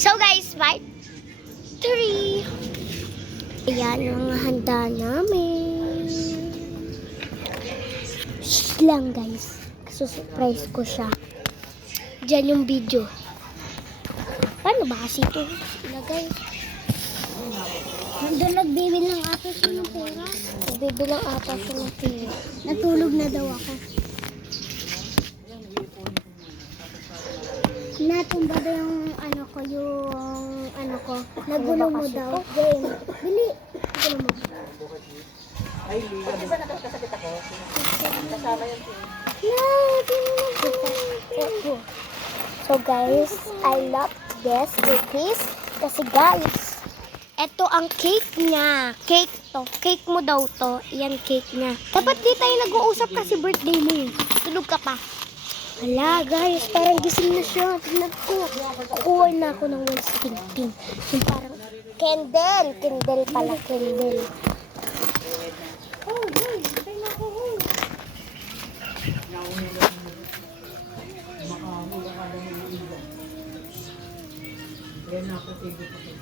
So guys, part 3. Ayan ang mga handa namin. Shh lang guys. Susurprise ko siya. Diyan yung video. Paano ba kasi ito ilagay? Nandun nagbibilang ata siya ng pera. Nagbibilang ata siya ng pera. Natulog na daw ako. Natumba daw yung Nagulong mo daw. Game. Bili. Nagulong mo. Ay, liga. Di ba nakakasakit ako? Kasama yan siya. So guys, I love this cookies. Kasi guys, eto ang cake niya. Cake to. Cake mo daw to. Yan cake niya. Dapat di tayo nag-uusap kasi birthday mo yun. Tulog ka pa. Hala guys, parang gising na siya. Tignan ko. Kukuha na ako ng 117. Yung parang candle. Candle pala, candle. Oh, guys. Tayo na ako. Makahula ka lang ng iba. Kaya nakatigil ako.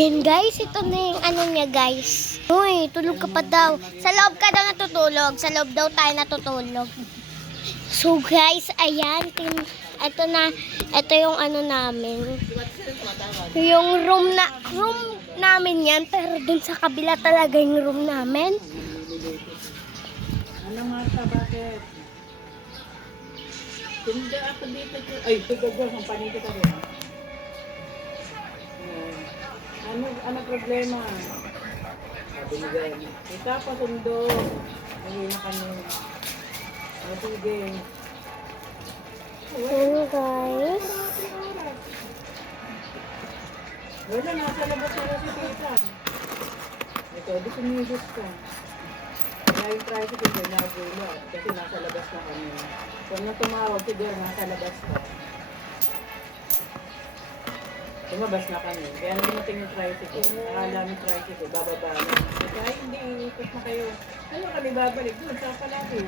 Yan guys, ito na yung ano niya guys. Uy, tulog ka pa daw. Sa loob ka na natutulog. Sa loob daw tayo natutulog. So guys, ayan. Ito na, ito yung ano namin. Yung room namin yan. Pero dun sa kabila talaga yung room namin. Ano nga sa bakit? Hindi ako dito. Ay, tigagal. Ang panito ka rin. Ano problema? Sabi ni Ben. Ika pa sundo. Ayun na kami. Sige. Yan guys. Wala, nasa labas na si Tita. Ito, di sumigos ka. Kaya yung tricycle din nagulo. Kasi nasa labas na kami. Kung na tumawag, siguro nasa labas ka. Lumabas na kami. Kaya nang dumating yung tricycle. Nakala ng tricycle, bababa na. Kaya hindi, ikot na kayo. Ano kami babalik? Doon, sa palagi.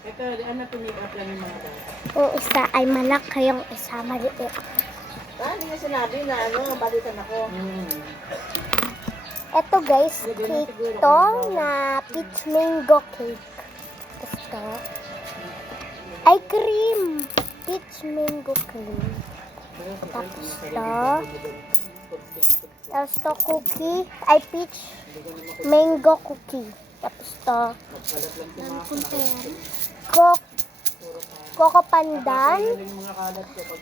Ito, ano, tumake up lang yung mga bata. Yung isa ay malaki, yung isa maliit. Paano niya sinabi na balitan ako? Ito guys, cake to na peach mango cake. Ito ay cream. Peach mango cream. Tapos to cookie ay peach mango cookie. Tapos to coco pandan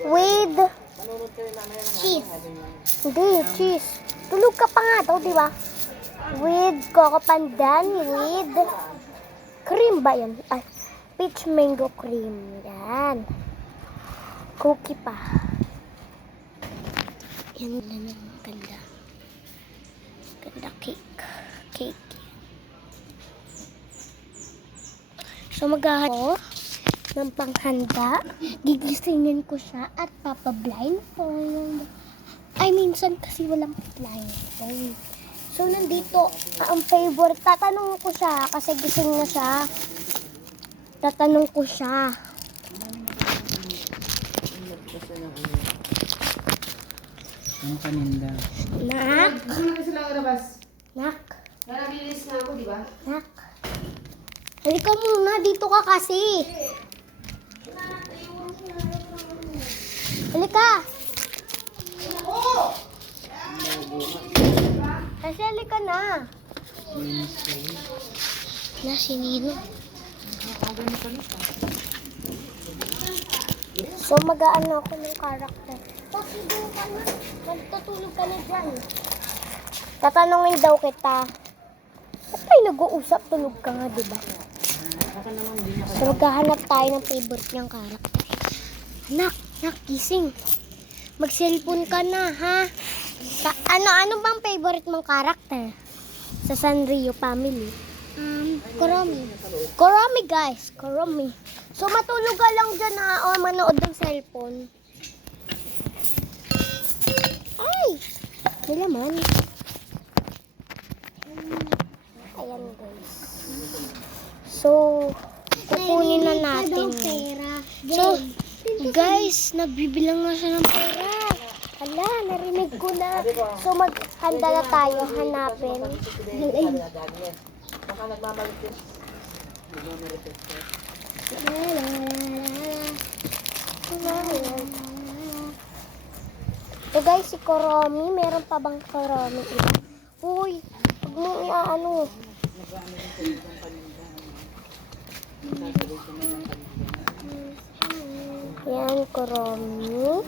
with cheese. Hindi, cheese. Tulog ka pa nga daw, di ba? With coco pandan with cream ba yun? Ay, peach mango cream. Yan. Cookie pa. Yan na ganda. Ganda cake. Cake. So maghahanap ng panghanda. Gigisingin ko siya at papa-blindfold. Ay, minsan kasi walang blindfold. So nandito ang favorite. Tatanong ko siya kasi gising na siya. Tatanong ko siya. Ang paninda. Nak? Ano na sila labas? Nak? Nalabilis na ako, di ba? Nak? Halika muna. Dito ka kasi. Halika. Kasi halika na. Na, sinino? So, mag-aano ako ng karakter. Kasi doon ka na. Magtatulog ka na dyan. Tatanungin daw kita. Ba't tayo nag-uusap? Tulog ka nga, diba? Baka naman hindi na So, maghahanap tayo ng favorite niyang character. Nak, gising. Mag-cellphone ka na, ha? Ano bang favorite mong character? Sa Sanrio family? Kuromi. Kuromi, guys. Kuromi. So, matulog ka lang dyan, ha? O, manood ng cellphone. Ay! May laman. Ayan, guys. So, kukunin na natin. So, guys, nagbibilang na siya ng pera. Hala, narinig ko na. So, maghanda na tayo hanapin. Baka nagmamalitis. So, guys, si Kuromi, meron pa bang Kuromi? Uy, huwag mo ano. Yan, Kuromi.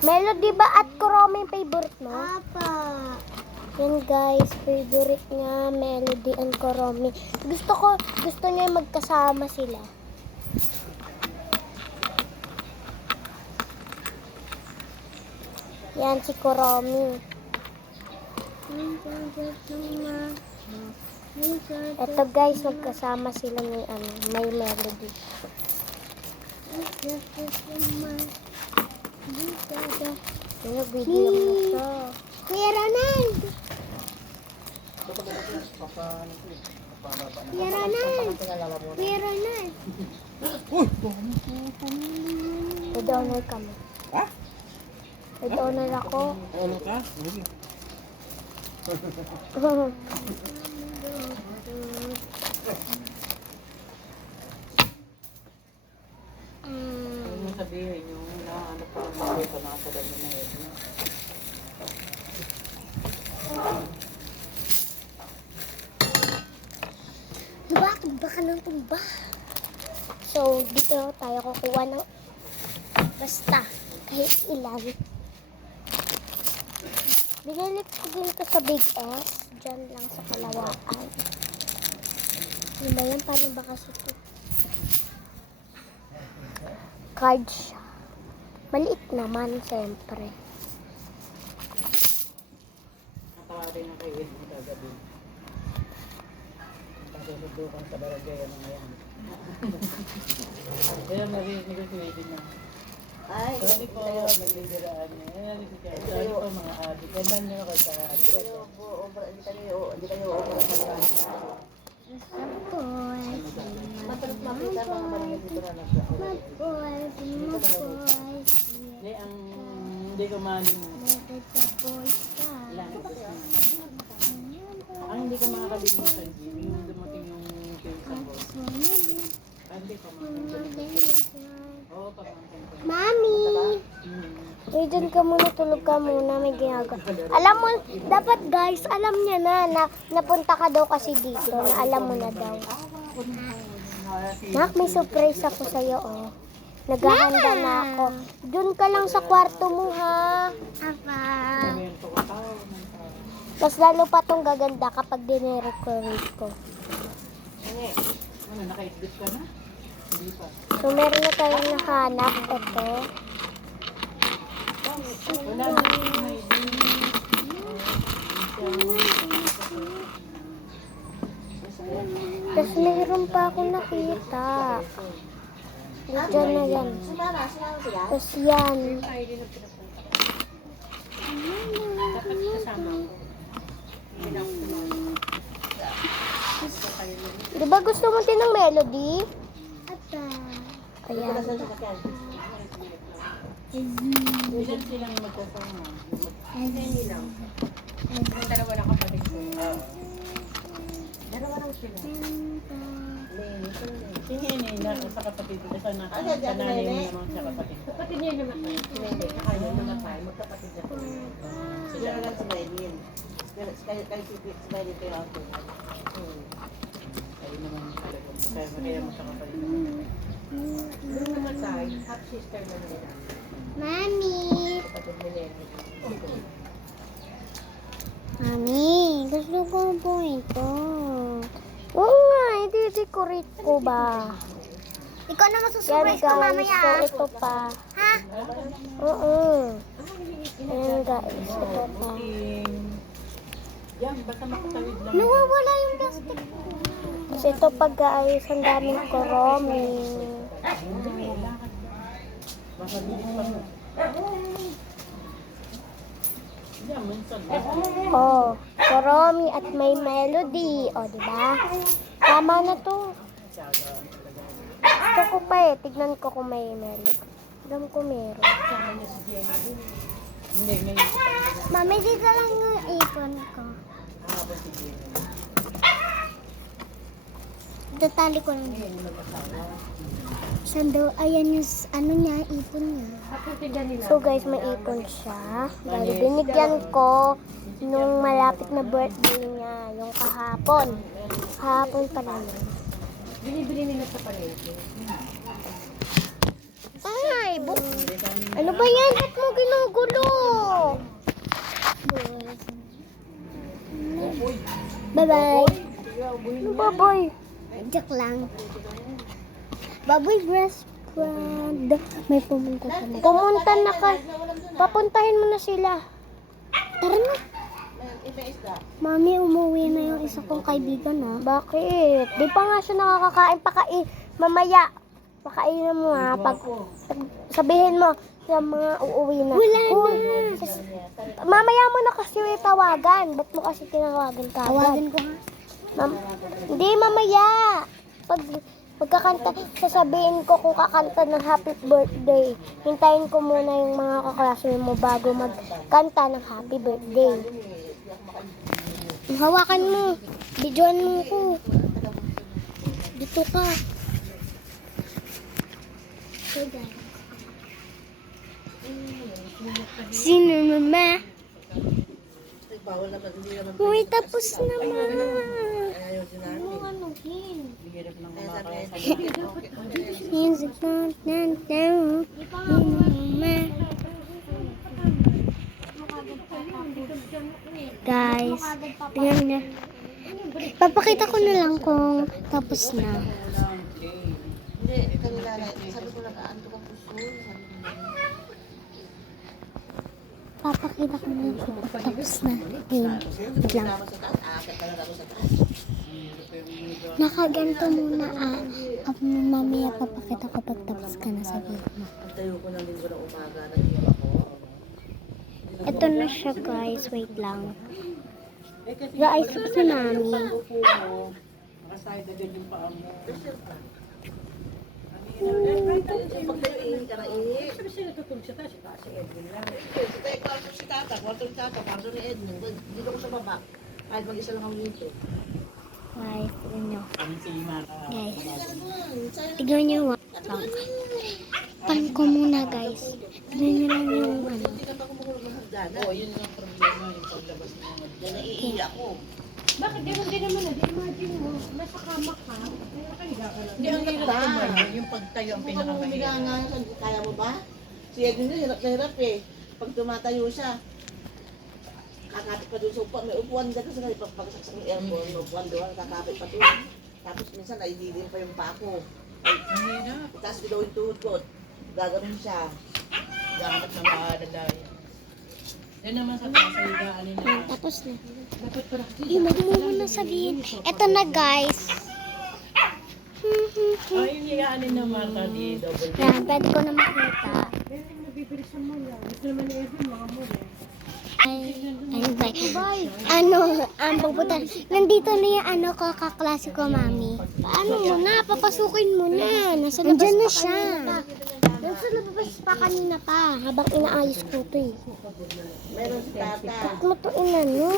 Melody ba at Kuromi favorite mo? Apa. Yan guys, favorite niya, Melody and Kuromi. Gusto niya magkasama sila. Yan si Kuromi. Ito guys, magkasama sila ni may Melody. Ano, video mo siya. Kuya Ronald! Kuya Ronald! Kuya Ronald! Red honor kami. Ha? Red honor ako. Ano ka? Ano mo sabihin yung nahanap ko ng mga ito na sa dami na ito? Bakit baka nang tumba? So, dito lang tayo kukuha ng basta kahit ilan. Binili ko din ito sa Big S. Diyan lang sa Kalawaan. Ano ba yan? Paano ba kasi ito? Card siya. Maliit naman, siyempre. Natawarin na kayo mo kagabi. Pagsusubukan sa barangay ano ngayon. Kaya nag-negotiate na. Ay, Sorry po, nagliliraan niya. Ayan, sorry po mga adik. Gandan niyo ako sa adik. hindi kayo obra sa kanila. Mapita mga barangay dito na Hindi, hindi ko malimutan. Lang. Ang hindi ko makakalimutan, Jimmy, yung dumating yung pinsan ko. Hindi pa makakalimutan. Oo, pamangkin ko. Mami! Eh, dyan ka muna, tulog ka muna, may ginagawa. Alam mo, dapat guys, alam niya na napunta ka daw kasi dito, na alam mo na daw. Nak, may surprise ako sa'yo, oh. Naghahanda na ako. Doon ka lang sa kwarto mo, ha? Apa. Mas lalo pa tong gaganda kapag dinirecord ko. Ano, naka-edit ka na? Hindi pa. So, meron na tayong nahanap. Ito. Wala na may Tapos mayroon pa akong nakita. Diyan na yan. Sumama sila? Tapos yan. dapat kasama ko. Di ba gusto mo din ng Melody? Ayan. Ilan silang magkasama? Hindi lang. Dalawa na kapatid ko. Dalawa lang sila. Si Nene na sa kapatid ko. Sa nanay mo naman sa kapatid ko. Kapatid niya naman. Hindi. Saka yun namatay. Magkapatid na. Sila lang si Maylin. Kaya si Maylin kayo ako. Ayun naman talaga. Kaya mo sa kapatid ko. Nung namatay, half sister na nila. Mami! Kapatid ni Lenny. Mami, gusto ko po ito. Oo nga, i-decorate ko ba? Ikaw na masusurprise ko mamaya. So ito pa. Ha? Oo. Ayan guys, ito pa. Yan, basta makatawid lang. Nawawala yung plastic. Kasi ito pa guys, ang daming koromi. Yan, minsan. Oh, koromi at may melody. Oh, di ba? Tama na to. Gusto ko pa eh. Tignan ko kung may melody. Alam ko meron. Hindi, ngayon. Mami, dito lang yung ipon ko. Tatali ko lang. Sando, ayan yung ano niya, ipon niya. So guys, may ipon siya. Dahil binigyan ko nung malapit na birthday niya, yung kahapon. Kahapon pala yun. Binibili nila sa palengke. Ay, ano ba yan? Ba't mo ginugulo? Bye-bye. Ano baboy? Joke lang. Baboy best friend. May pumunta ka na. Pumunta na ka. Papuntahin mo na sila. Tara na. May isda. Mami, umuwi na yung isa kong kaibigan ha. Bakit? Di pa nga siya nakakakain. Mamaya. Pakainin mo ha. Sabihin mo sa mga uuwi na. Wala na. Mamaya mo na kasi tawagan. Ba't mo kasi tinawagan ka? Tawagan ko ha. Hindi, mamaya. Pagkakanta, sasabihin ko kung kakanta ng happy birthday. Hintayin ko muna yung mga kaklase mo bago magkanta ng happy birthday. Hawakan mo. Videoan mo ko. Dito ka. So guys. Sino mama? Bawal naman, hindi naman. Uy, tapos naman. Ayaw din namin. Anuhin? Bihirap ng Kaya mga sabi kaya niya, Music not now. Mama. Guys, tingnan niya. Papakita ko na lang kung tapos na. Hindi, kanila na. Sabi ko nag-aanto ka puso. Papakita ko na lang kung tapos na. Game. Wait lang. Sa taas, aakit ka na ako sa taas. Nakaganto muna mamaya papakita ko pag tapos ka na sa game mo. Ang tayo ko ng linggo ng umaga, nag-iba ko. Ito na siya guys. Wait lang. Guys, si mami. upo mo, nakaside agad yung paa mo. Pag tayo ihi ka na ihi. Sabi siya natutulog siya tayo, si Edwin lang. Tayo kwarto si tata, kwarto ni tata, kwarto ni Edmund. Dito ko sa baba. Kahit mag-isa lang ako dito. Guys, tignan nyo. Kami si Maka. Guys, tignan nyo. Pan ko muna guys. Tignan nyo lang yung ano. Hindi ka pa kumukulog ng hagdanan. Oo, yun ang problema, yung paglabas mo. Yan naiihi ako. Bakit ganun din naman na? Imagine mo, nasa kama ka, kaya kahiga ka lang. Hindi, ang hirap tumayo, yung pagtayo ang Kung humiga pinakamahirap. nga, kaya mo ba? Si Edwin na hirap na hirap eh. Pag tumatayo siya, kakapit pa doon sa upuan. May upuan dyan kasi pagpagsak ng aircon, may upuan doon, kakapit pa doon. Tapos minsan naidilin pa yung paa ko. Ang hirap. Tapos daw yung tuhod ko, gagawin siya. Gahanap na makadadaya. Yan naman sa kasayigaan nila. Tapos na. Yung wag mo muna sabihin. Ito na guys. Ay, yung hiyaanin ng Marta di double. Yan, pwede ko na makita. Pero yung nabibilisan mo yan. Gusto naman ni Edwin, mga mo eh. Ayun ba? Ano, ang pupunta. Nandito na yung ano ko, kaklase ko, mami. Paano mo na? Papasukin mo na. Nasa labas na siya. Nasa labas pa kanina pa. Habang inaayos ko to eh. Meron si tata. Ba't mo to inano?